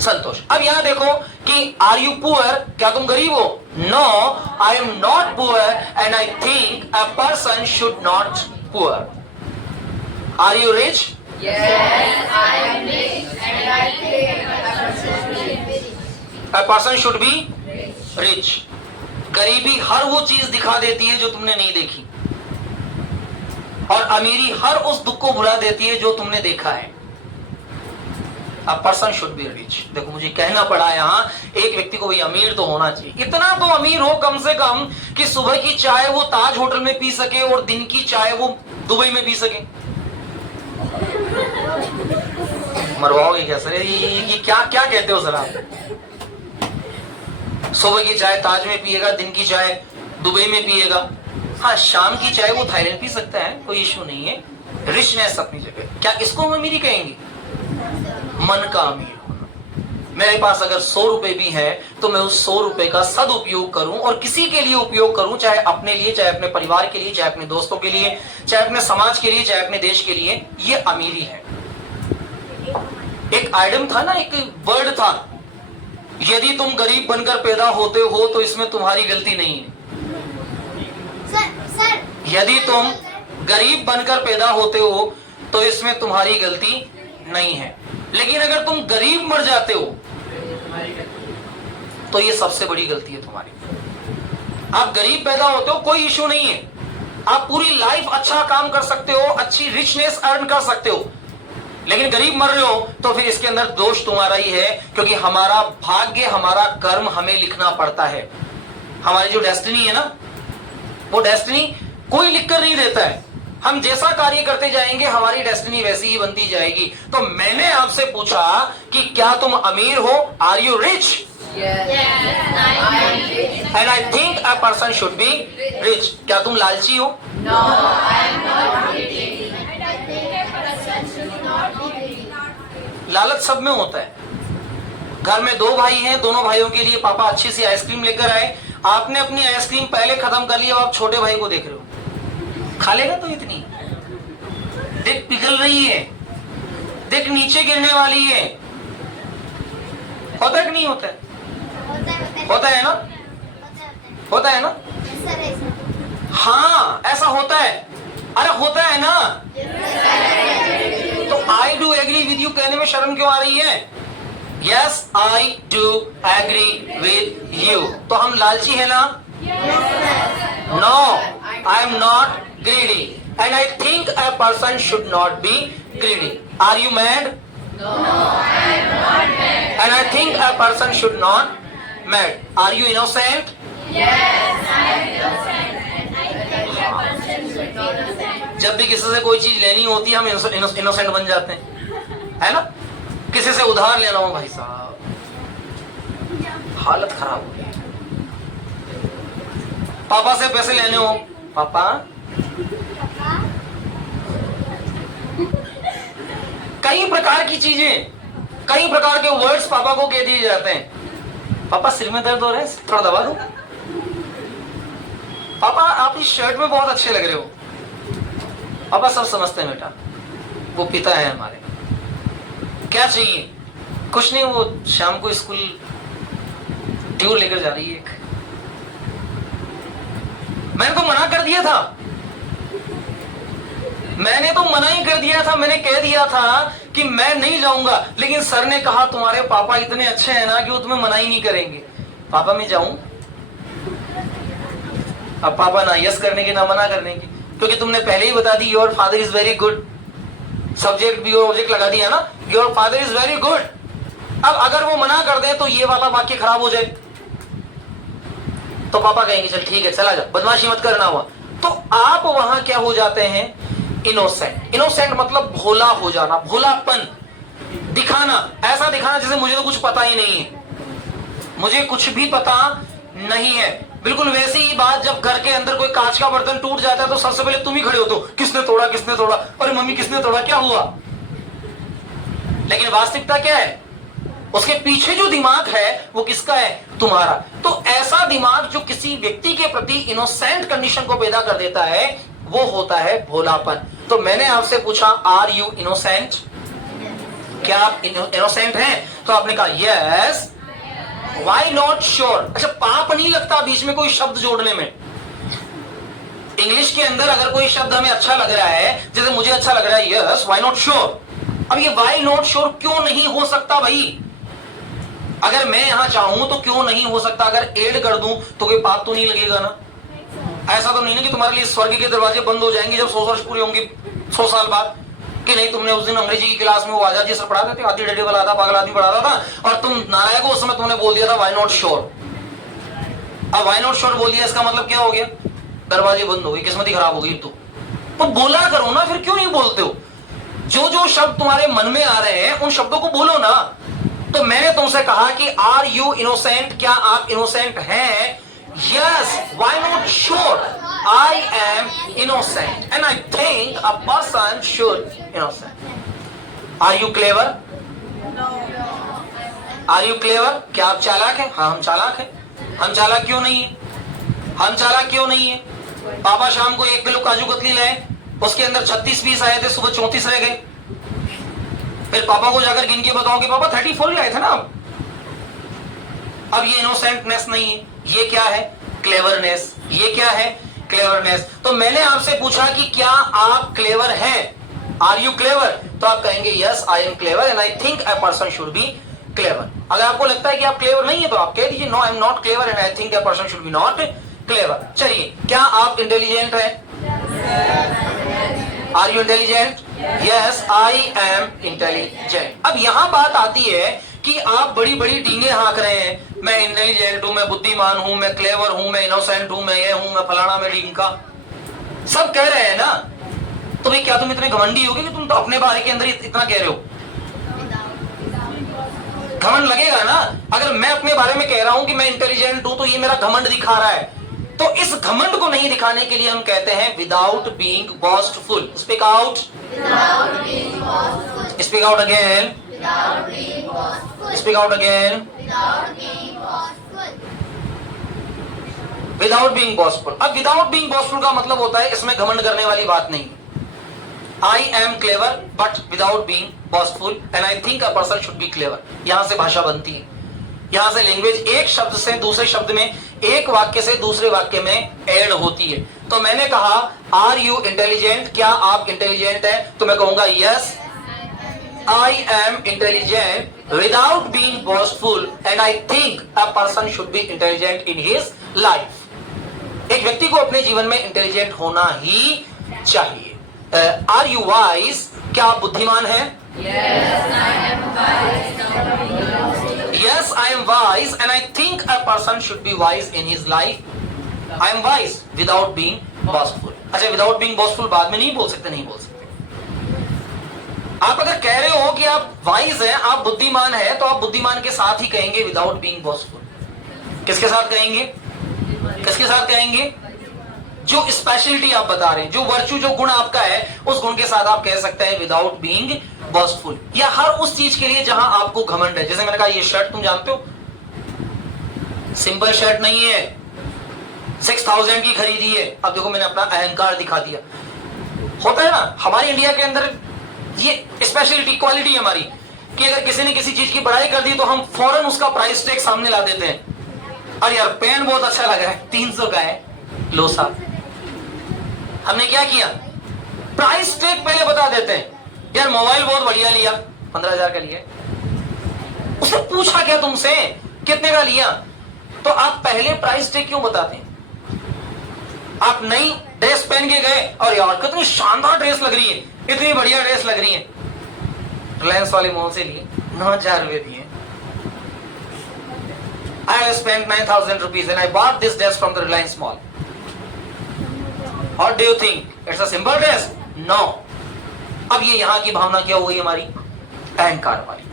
संतोष। अब यहां देखो कि आर यू पुअर, क्या तुम गरीब हो? No, I am not poor and I think a person should not poor. Are you rich? Yes, I am rich and I think a person should be rich. A person should be rich. गरीबी हर वो चीज दिखा देती है जो तुमने नहीं देखी, और अमीरी हर उस दुख को भुला देती है जो तुमने देखा है। A person should be rich। देखो मुझे कहना पड़ा यहाँ, एक व्यक्ति को भी अमीर तो होना चाहिए। इतना तो अमीर हो कम से कम कि सुबह की चाय वो ताज होटल में पी सके और दिन की चाय वो दुबई में पी सके। मरवाओगे क्या सर? ये क्या क्या कहते हो सर आप? सुबह की चाय ताज में पिएगा, दिन की चाय दुबई में पिएगा। हाँ, शाम की चाय वो थाईलैंड पी सकता है, कोई इश्यू नहीं है। रिचनेस अपनी जगह। क्या इसको हम अमीरी कहेंगे? मन का अमीर होना। मेरे पास अगर 100 रुपए भी है तो मैं उस 100 रुपए का सदुपयोग करूं और किसी के लिए उपयोग करूं, चाहे अपने लिए, चाहे अपने परिवार के लिए, चाहे अपने दोस्तों के लिए, चाहे अपने समाज के लिए, चाहे अपने देश के लिए। ये अमीरी है। एक आइडम था ना, एक वर्ड था, यदि तुम गरीब बनकर पैदा होते हो तो इसमें तुम्हारी गलती नहीं है। यदि तुम गरीब बनकर पैदा होते हो तो इसमें तुम्हारी गलती नहीं है, लेकिन अगर तुम गरीब मर जाते हो तो ये सबसे बड़ी गलती है तुम्हारी। आप गरीब पैदा होते हो कोई इश्यू नहीं है, आप पूरी लाइफ अच्छा काम कर सकते हो, अच्छी रिचनेस अर्न कर सकते हो, लेकिन गरीब मर रहे हो तो फिर इसके अंदर दोष तुम्हारा ही है, क्योंकि हमारा भाग्य, हमारा कर्म हमें लिखना पड़ता है। हमारी जो डेस्टिनी है ना, वो डेस्टिनी कोई लिखकर नहीं देता है। हम जैसा कार्य करते जाएंगे हमारी डेस्टिनी वैसी ही बनती जाएगी। तो मैंने आपसे पूछा कि क्या तुम अमीर हो? Are you rich? And I think a person should be rich. क्या तुम लालची हो? No, I am not greedy. And I think a person should not be greedy. लालच सब में होता है। घर में 2 भाई हैं, दोनों भाइयों के लिए पापा अच्छी सी आइसक्रीम लेकर आए, आपने अपनी आइसक्रीम पहले खत्म कर ली, अब आप छोटे भाई को देख रहे हो, खा लेगा तो इतनी, देख पिघल रही है, देख नीचे गिरने वाली है। होता है कि नहीं होता है? होता है ना? होता है ना? हाँ, ऐसा होता है। अरे होता है ना? तो I do agree with you कहने में शर्म क्यों आ रही है? Yes, I do agree with you. तो हम लालची है ना? No, I am not greedy and I think a person should not be greedy. Are you mad? No, I am not mad. And I think a person should not mad. Are you innocent? Yes, I am innocent and I think a person should be innocent. जब भी किसी से कोई चीज लेनी होती है हम इनोसेंट बन जाते हैं, है ना? किसी से उधार लेना हो, भाई साहब हालत खराब हो गई। पापा से पैसे लेने हो, पापा कई प्रकार की चीजें, कई प्रकार के वर्ड्स पापा को कह दिए जाते हैं। पापा सिर में दर्द हो रहा है, थोड़ा दबा दो। पापा आप इस शर्ट में बहुत अच्छे लग रहे हो। पापा सब समझते हैं बेटा, वो पिता है हमारे। क्या चाहिए? कुछ नहीं, वो शाम को स्कूल ट्यूर लेकर जा रही है एक। मैंने तो मना कर दिया था, मैंने तो मना ही कर दिया था, मैंने कह दिया था कि मैं नहीं जाऊंगा, लेकिन सर ने कहा तुम्हारे पापा इतने अच्छे हैं ना कि वो तुम्हें मना ही नहीं करेंगे। पापा मैं जाऊं? अब पापा ना यस करने की ना मना करने की, क्योंकि तुमने पहले ही बता दी your father is very good. Subject भी ऑब्जेक्ट लगा दिया ना, your father is very good. अब अगर वो मना कर दे तो ये वाला वाक्य खराब हो जाए, तो पापा कहेंगे चल ठीक है चला जा, बदमाशी मत करना हुआ। तो आप वहां क्या हो जाते हैं? इनोसेंट। इनोसेंट मतलब भोला हो जाना, भोलापन दिखाना, ऐसा दिखाना जैसे मुझे तो कुछ पता ही नहीं है, मुझे कुछ भी पता नहीं है। बिल्कुल वैसी ही बात जब घर के अंदर कोई कांच का बर्तन टूट जाता है तो सबसे पहले तुम ही खड़े होते हो, किसने तोड़ा किसने तोड़ा, अरे मम्मी किसने तोड़ा, क्या हुआ? लेकिन वास्तविकता क्या है? उसके पीछे जो दिमाग है वो किसका है? तुम्हारा। तो ऐसा दिमाग जो किसी व्यक्ति के प्रति इनोसेंट कंडीशन को पैदा कर देता है वो होता है भोलापन। तो मैंने आपसे पूछा आर यू इनोसेंट? क्या आप इनोसेंट हैं? तो आपने कहा यस। Why not sure? अच्छा, पाप नहीं लगता बीच में कोई शब्द जोड़ने में? इंग्लिश के अंदर अगर कोई शब्द हमें अच्छा लग रहा है, जैसे मुझे अच्छा लग रहा है यस, व्हाई नॉट श्योर। अब ये व्हाई नॉट श्योर क्यों नहीं हो सकता भाई? अगर मैं यहां चाहूं तो क्यों नहीं हो सकता? अगर ऐड कर दूं तो कोई पाप तो नहीं लगेगा ना? ऐसा तो नहीं ना कि तुम्हारे लिए स्वर्ग के दरवाजे बंद हो जाएंगे जब 100 वर्ष पूरे होंगे, 100 साल बाद, कि नहीं तुमने उस दिन अंग्रेजी की क्लास में वो आजाद जी सर पढ़ाते थे, आदि डडे वाला था, पागल आदमी पढ़ाता था, और तुम नारायण को उस समय तुमने बोल दिया था व्हाई नॉट श्योर। अब व्हाई नॉट श्योर बोल दिया, इसका मतलब क्या हो गया? दरवाजे बंद हो गए, किस्मत ही खराब हो गई। तो बोला करो ना, फिर क्यों नहीं बोलते हो? जो जो शब्द तुम्हारे मन में आ रहे हैं उन शब्दों को बोलो ना। तो मैंने तुमसे कहा कि आर यू इनोसेंट? क्या आप इनोसेंट हैं? Yes. Why not sure? I am innocent and I think a person should innocent. Are you clever? Are you clever? क्या आप चालाक हैं? हाँ, हम चालाक हैं। हम चालाक क्यों नहीं है? हम चालाक क्यों नहीं है? पापा शाम को 1 किलो काजू कतली लाए, उसके अंदर 36 पीस आए थे, सुबह 34 रह गए। फिर पापा को जाकर गिन के बताओ कि पापा 34 लाए थे ना। अब ये इनोसेंटनेस नहीं है, ये क्या है? क्लेवरनेस। ये क्या है? क्लेवरनेस। तो मैंने आपसे पूछा कि क्या आप क्लेवर हैं? Are you clever? तो आप कहेंगे yes I am clever and I think a person should be clever. अगर आपको लगता है कि आप क्लेवर नहीं है तो आप कह दीजिए no I am not clever and I think a person should be not clever. चलिए, क्या आप इंटेलिजेंट हैं? Are you intelligent? Yes I am intelligent. अब यहां बात आती है कि आप बड़ी बड़ी डींगे हाँक रहे हैं, मैं इंटेलिजेंट हूं, मैं बुद्धिमान हूं, मैं क्लेवर हूं, मैं इनोसेंट हूं, मैं ये हूं, मैं फलाना, मैं ढींका, सब कह रहे हैं ना। तो भाई क्या तुम इतने घमंडी होगे कि तुम तो अपने बारे के अंदर इतना कह रहे हो? घमंड लगेगा ना। अगर मैं अपने बारे में कह रहा हूं कि मैं इंटेलिजेंट हूं तो ये मेरा घमंड दिखा रहा है। तो इस घमंड को नहीं दिखाने के लिए हम कहते हैं without being boastful. Speak out. Speak out again. Speak out again. Without being boastful. अब विदाउट बीइंग बॉस्टफुल का मतलब होता है इसमें घमंड करने वाली बात नहीं। I am clever but without being boastful and I think a person should be clever. यहां से भाषा बनती है, यहां से लैंग्वेज एक शब्द से दूसरे शब्द में, एक वाक्य से दूसरे वाक्य में ऐड होती है। तो मैंने कहा आर यू इंटेलिजेंट? क्या आप इंटेलिजेंट हैं? तो मैं कहूंगा yes I am intelligent without being boastful and I think a person should be intelligent in his life. एक व्यक्ति को अपने जीवन में इंटेलिजेंट होना ही चाहिए। Are you wise? क्या आप बुद्धिमान हैं? Yes, I am wise and I think a person should be wise in his life. I am wise without being boastful. अच्छा, without being boastful बाद में नहीं बोल सकते, नहीं बोल सकते। आप अगर कह रहे हो कि आप वाइज हैं, आप बुद्धिमान हैं, तो आप बुद्धिमान के साथ ही कहेंगे without being boastful। किसके साथ कहेंगे? किसके साथ कहेंगे? जो स्पेशलिटी आप बता रहे हैं, जो वर्चू, जो गुण आपका है, उस गुण के साथ आप कह सकते हैं विदाउट बीइंग बॉस्टफुल। या हर उस चीज के लिए जहां आपको घमंड है। जैसे मैंने कहा ये शर्ट तुम जानते हो, सिंपल शर्ट नहीं है, 6000 की खरीदी है। अब देखो मैंने अपना अहंकार दिखा दिया। होता है ना हमारे इंडिया के अंदर ये स्पेशलिटी, क्वालिटी हमारी, कि अगर किसी ने किसी चीज की बड़ाई कर दी तो हम फौरन उसका प्राइस टैग सामने ला देते हैं। अरे यार पेन बहुत अच्छा लग रहा है, 300 का है, लो साहब। हमने क्या किया? प्राइस टैग पहले बता देते हैं। यार मोबाइल बहुत बढ़िया लिया, 15,000 का लिया। उसने पूछा क्या तुमसे कितने का लिया? तो आप पहले प्राइस टैग क्यों बताते हैं? आप नई ड्रेस पहन के गए और यार कितनी शानदार ड्रेस लग रही है, इतनी बढ़िया ड्रेस लग रही है, रिलायंस वाले मॉल से लिए, 9,000 रुपए दिए। I have spent 9,000 rupees and I bought this dress from the Reliance Mall. What do you think? It's a simple dress? No. अब ये यहाँ की भावना क्या हो गई हमारी? अहंकार वाली।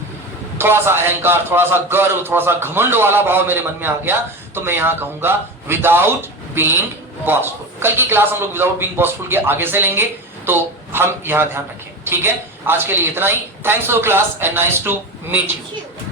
थोड़ा सा अहंकार, थोड़ा सा गर्व, थोड़ा सा घमंड वाला भाव मेरे मन में आ गया, तो मैं यहाँ कहूंगा विदाउट बीइंग बॉस्टफुल। कल की क्लास हम लोग विदाउट बीइंग बॉस्टफुल के आगे से लेंगे, तो हम यहाँ ध्यान रखें। ठीक है, आज के लिए इतना ही। Thanks for class and nice to meet you.